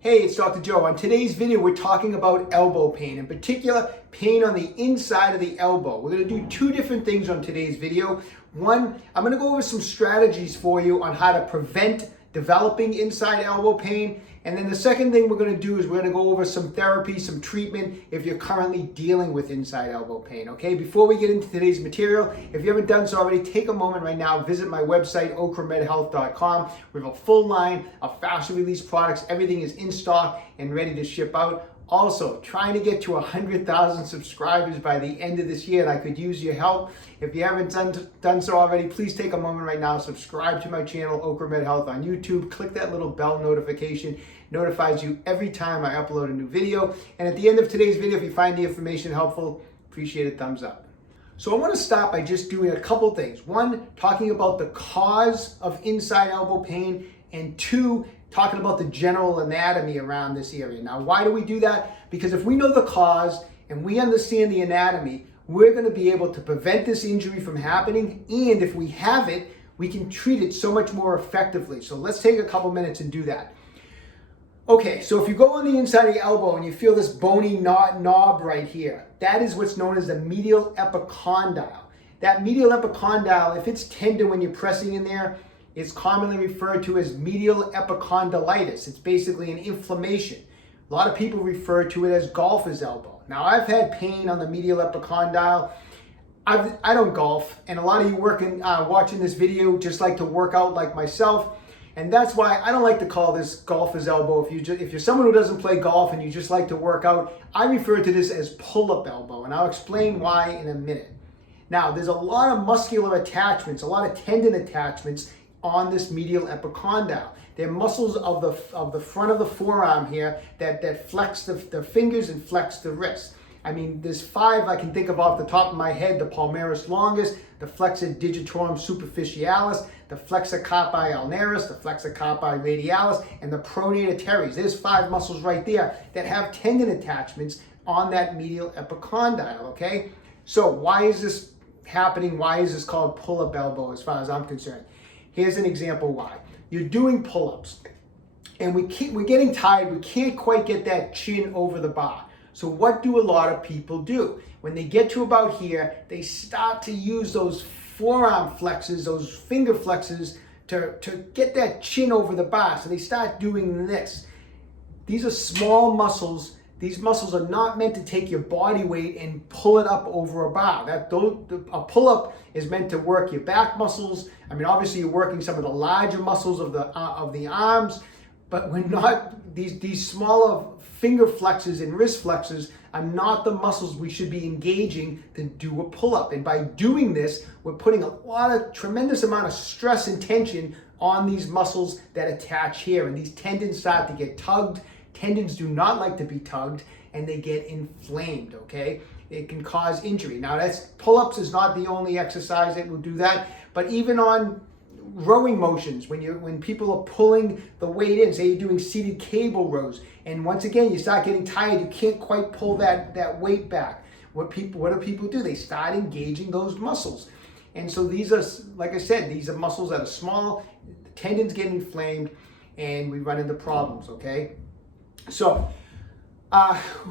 Hey, it's Dr. Joe. On today's video, we're talking about elbow pain, in particular, pain on the inside of the elbow. We're going to do two different things on today's video. One, I'm going to go over some strategies for you on how to prevent developing inside elbow pain. And then the second thing we're going to do is we're going to go over some therapy, some treatment if you're currently dealing with inside elbow pain, okay? Before we get into today's material, if you haven't done so already, take a moment right now, visit my website, okramedhealth.com. We have a full line of fast release products. Everything is in stock and ready to ship out. Also, trying to get to 100,000 subscribers by the end of this year, and I could use your help. If you haven't done so already, please take a moment right now, subscribe to my channel, Okra Health on YouTube. Click that little bell notification. Notifies you every time I upload a new video. And at the end of today's video, if you find the information helpful, appreciate a thumbs up. So I want to start by just doing a couple things. One, talking about the cause of inside elbow pain, and two, talking about the general anatomy around this area. Now, why do we do that? Because if we know the cause and we understand the anatomy, we're going to be able to prevent this injury from happening. And if we have it, we can treat it so much more effectively. So let's take a couple minutes and do that. Okay, so if you go on the inside of your elbow and you feel this bony knob right here, that is what's known as the medial epicondyle. That medial epicondyle, if it's tender when you're pressing in there, it's commonly referred to as medial epicondylitis. It's basically an inflammation. A lot of people refer to it as golfer's elbow. Now, I've had pain on the medial epicondyle. I don't golf, and a lot of you watching this video just like to work out like myself. And that's why I don't like to call this golfer's elbow. If you're someone who doesn't play golf and you just like to work out, I refer to this as pull-up elbow, and I'll explain why in a minute. Now, there's a lot of muscular attachments, a lot of tendon attachments on this medial epicondyle. They're muscles of the front of the forearm here that flex the fingers and flex the wrist. I mean, there's 5 I can think of off the top of my head: the palmaris longus, the flexor digitorum superficialis, the flexor carpi ulnaris, the flexor carpi radialis, and the pronator teres. There's 5 muscles right there that have tendon attachments on that medial epicondyle, okay? So why is this happening? Why is this called pull-up elbow as far as I'm concerned? Here's an example why. You're doing pull-ups, and we're getting tired. We can't quite get that chin over the bar. So what do a lot of people do? When they get to about here, they start to use those forearm flexors, those finger flexors to get that chin over the bar. So they start doing this. These are small muscles. These muscles are not meant to take your body weight and pull it up over a bar. A pull-up is meant to work your back muscles. I mean, obviously you're working some of the larger muscles of the arms, but we're not, these smaller finger flexors and wrist flexors are not the muscles we should be engaging to do a pull-up. And by doing this, we're putting tremendous amount of stress and tension on these muscles that attach here. And these tendons start to get tugged. Tendons do not like to be tugged, and they get inflamed, okay? It can cause injury. Now, pull-ups is not the only exercise that will do that, but even on rowing motions, when people are pulling the weight in, say you're doing seated cable rows, and once again, you start getting tired, you can't quite pull that weight back. What do people do? They start engaging those muscles. And so these are, like I said, these are muscles that are small, the tendons get inflamed, and we run into problems, okay? So,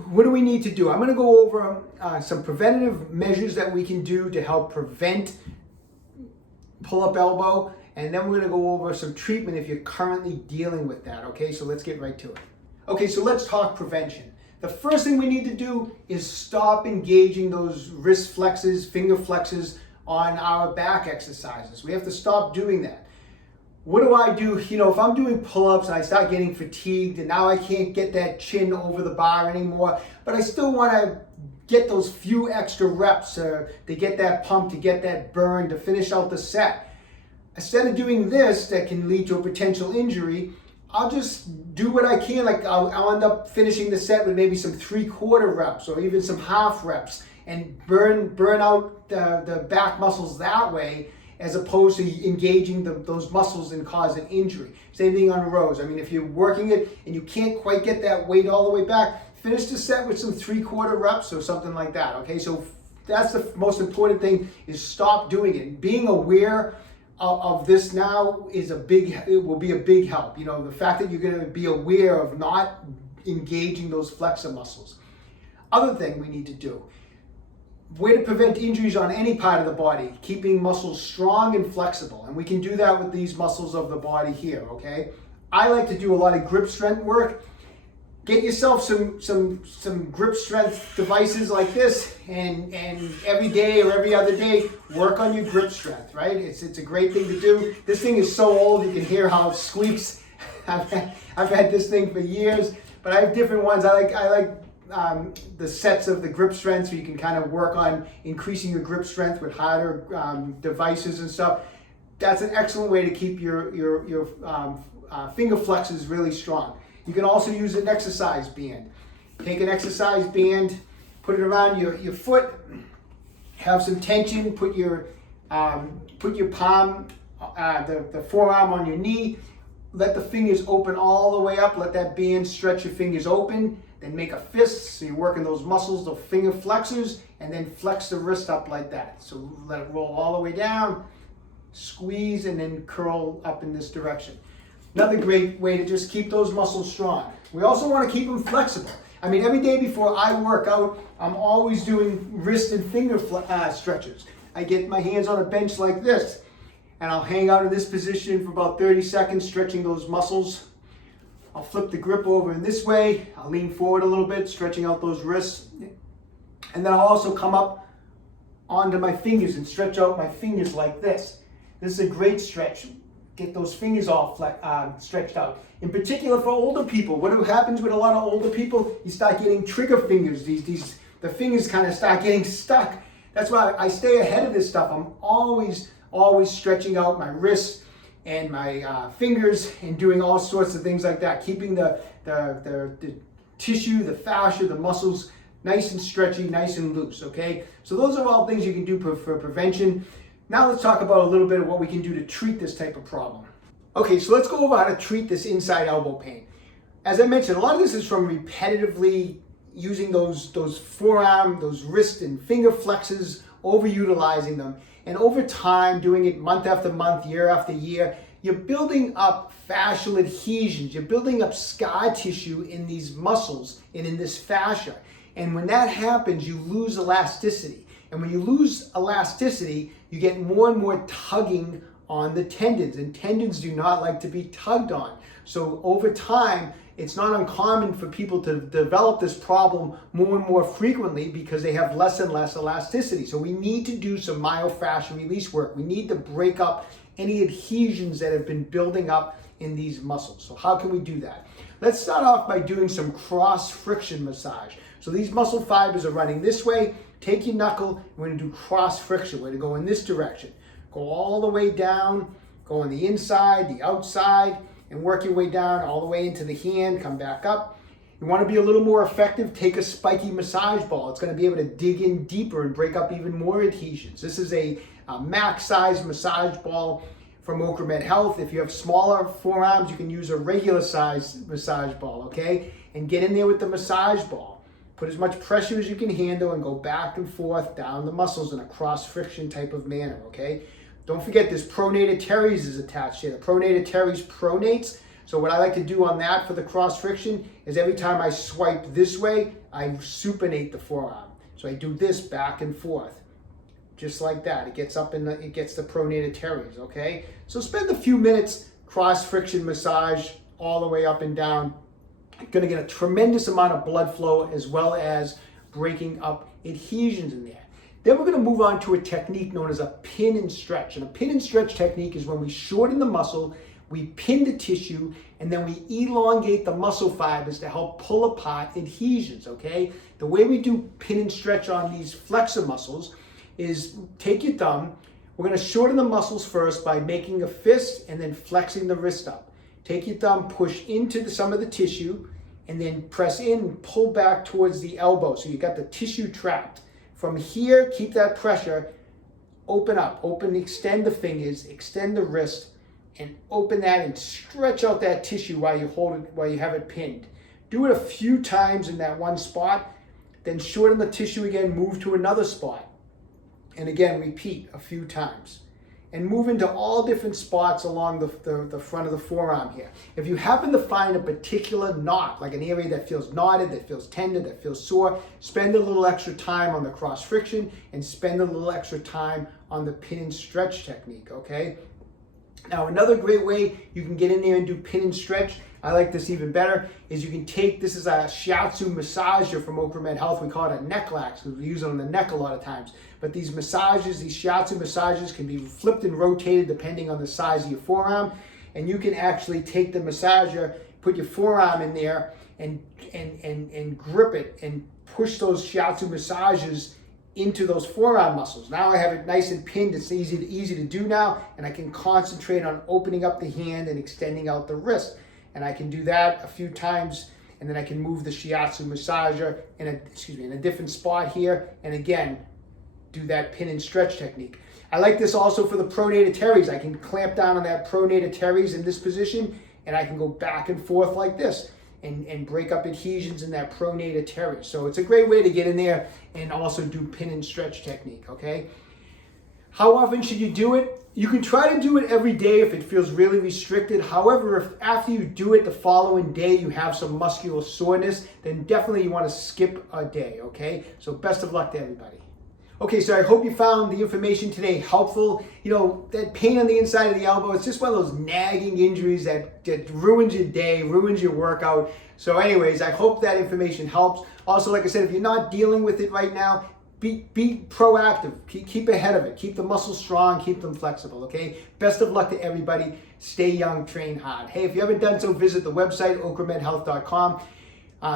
what do we need to do? I'm going to go over some preventative measures that we can do to help prevent pull-up elbow, and then we're going to go over some treatment if you're currently dealing with that, okay? So let's get right to it. Okay, so let's talk prevention. The first thing we need to do is stop engaging those wrist flexors, finger flexors on our back exercises. We have to stop doing that. What do I do? If I'm doing pull-ups and I start getting fatigued and now I can't get that chin over the bar anymore, but I still want to get those few extra reps to get that pump, to get that burn, to finish out the set. Instead of doing this that can lead to a potential injury, I'll just do what I can. Like I'll end up finishing the set with maybe some 3/4 reps or even some half reps and burn out the back muscles that way, as opposed to engaging those muscles and causing injury. Same thing on rows. I mean, if you're working it and you can't quite get that weight all the way back, finish the set with some 3/4 reps or something like that, okay? So that's the most important thing, is stop doing it. Being aware of this now is it will be a big help. You know, the fact that you're going to be aware of not engaging those flexor muscles. Other thing we need to do, way to prevent injuries on any part of the body, keeping muscles strong and flexible. And we can do that with these muscles of the body here, okay? I like to do a lot of grip strength work. Get yourself some grip strength devices like this, and every day or every other day, work on your grip strength, right? It's a great thing to do. This thing is so old, you can hear how it squeaks. I've had this thing for years, but I have different ones. I like the sets of the grip strength, so you can kind of work on increasing your grip strength with harder devices and stuff. That's an excellent way to keep your finger flexors really strong. You can also use an exercise band. Take an exercise band, put it around your foot, have some tension, put your palm, the forearm on your knee, let the fingers open all the way up, let that band stretch your fingers open, then make a fist, so you're working those muscles, the finger flexors, and then flex the wrist up like that. So let it roll all the way down, squeeze, and then curl up in this direction. Another great way to just keep those muscles strong. We also want to keep them flexible. I mean, every day before I work out, I'm always doing wrist and finger stretches. I get my hands on a bench like this, and I'll hang out in this position for about 30 seconds, stretching those muscles. I'll flip the grip over in this way. I'll lean forward a little bit, stretching out those wrists. And then I'll also come up onto my fingers and stretch out my fingers like this. This is a great stretch. Get those fingers all stretched out. In particular for older people, what happens with a lot of older people, you start getting trigger fingers. The fingers kind of start getting stuck. That's why I stay ahead of this stuff. I'm always stretching out my wrists and my fingers and doing all sorts of things like that, keeping the tissue, the fascia, the muscles nice and stretchy, nice and loose, okay? So those are all things you can do for prevention. Now let's talk about a little bit of what we can do to treat this type of problem. Okay, so let's go over how to treat this inside elbow pain. As I mentioned, a lot of this is from repetitively using those forearm, those wrist and finger flexors, overutilizing them. And over time, doing it month after month, year after year, you're building up fascial adhesions. You're building up scar tissue in these muscles and in this fascia. And when that happens, you lose elasticity. And when you lose elasticity, you get more and more tugging on the tendons, and tendons do not like to be tugged on. So over time, it's not uncommon for people to develop this problem more and more frequently because they have less and less elasticity. So we need to do some myofascial release work. We need to break up any adhesions that have been building up in these muscles. So how can we do that? Let's start off by doing some cross friction massage. So these muscle fibers are running this way. Take your knuckle, we're going to do cross friction. We're going to go in this direction. Go all the way down, go on the inside, the outside, and work your way down all the way into the hand, come back up. You want to be a little more effective, take a spiky massage ball. It's going to be able to dig in deeper and break up even more adhesions. This is a max size massage ball from Ocramed Health. If you have smaller forearms, you can use a regular size massage ball, okay? And get in there with the massage ball. Put as much pressure as you can handle and go back and forth down the muscles in a cross friction type of manner, okay? Don't forget this pronator teres is attached here. The pronator teres pronates. So what I like to do on that for the cross friction is every time I swipe this way, I supinate the forearm. So I do this back and forth, just like that. It gets up in it gets the pronator teres, okay? So spend a few minutes cross friction massage all the way up and down. You're going to get a tremendous amount of blood flow as well as breaking up adhesions in there. Then we're going to move on to a technique known as a pin and stretch. And a pin and stretch technique is when we shorten the muscle, we pin the tissue, and then we elongate the muscle fibers to help pull apart adhesions, okay? The way we do pin and stretch on these flexor muscles is take your thumb. We're going to shorten the muscles first by making a fist and then flexing the wrist up. Take your thumb, push into some of the tissue, and then press in and pull back towards the elbow. So you got the tissue trapped. From here, keep that pressure, open up, extend the fingers, extend the wrist, and open that and stretch out that tissue while you have it pinned. Do it a few times in that one spot, then shorten the tissue again, move to another spot. And again, repeat a few times. and move into all different spots along the front of the forearm here. If you happen to find a particular knot, like an area that feels knotted, that feels tender, that feels sore, spend a little extra time on the cross friction and spend a little extra time on the pin and stretch technique, okay? Now, another great way you can get in there and do pin and stretch, I like this even better, is you can take, this is a shiatsu massager from Okra Health. We call it a neck lax because we use it on the neck a lot of times. But these massages, these shiatsu massages can be flipped and rotated depending on the size of your forearm. And you can actually take the massager, put your forearm in there and grip it and push those shiatsu massages into those forearm muscles. Now I have it nice and pinned. It's easy to do now, and I can concentrate on opening up the hand and extending out the wrist. And I can do that a few times, and then I can move the shiatsu massager in a different spot here, and again, do that pin and stretch technique. I like this also for the pronator teres. I can clamp down on that pronator teres in this position, and I can go back and forth like this and break up adhesions in that pronator teres. So it's a great way to get in there and also do pin and stretch technique, okay? How often should you do it? You can try to do it every day if it feels really restricted. However, if after you do it the following day you have some muscular soreness, then definitely you want to skip a day, okay? So best of luck to everybody. Okay, so I hope you found the information today helpful. You know, that pain on the inside of the elbow, it's just one of those nagging injuries that ruins your day, ruins your workout. So anyways, I hope that information helps. Also, like I said, if you're not dealing with it right now, be proactive. Keep ahead of it. Keep the muscles strong. Keep them flexible, okay? Best of luck to everybody. Stay young, train hard. Hey, if you haven't done so, visit the website, okramedhealth.com.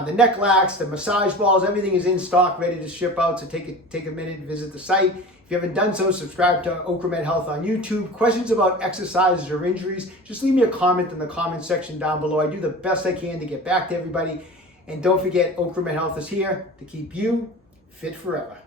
The neck lax, the massage balls, everything is in stock, ready to ship out. So take a minute and visit the site. If you haven't done so, subscribe to Okra Health on YouTube. Questions about exercises or injuries, just leave me a comment in the comment section down below. I do the best I can to get back to everybody. And don't forget, Okra Health is here to keep you fit forever.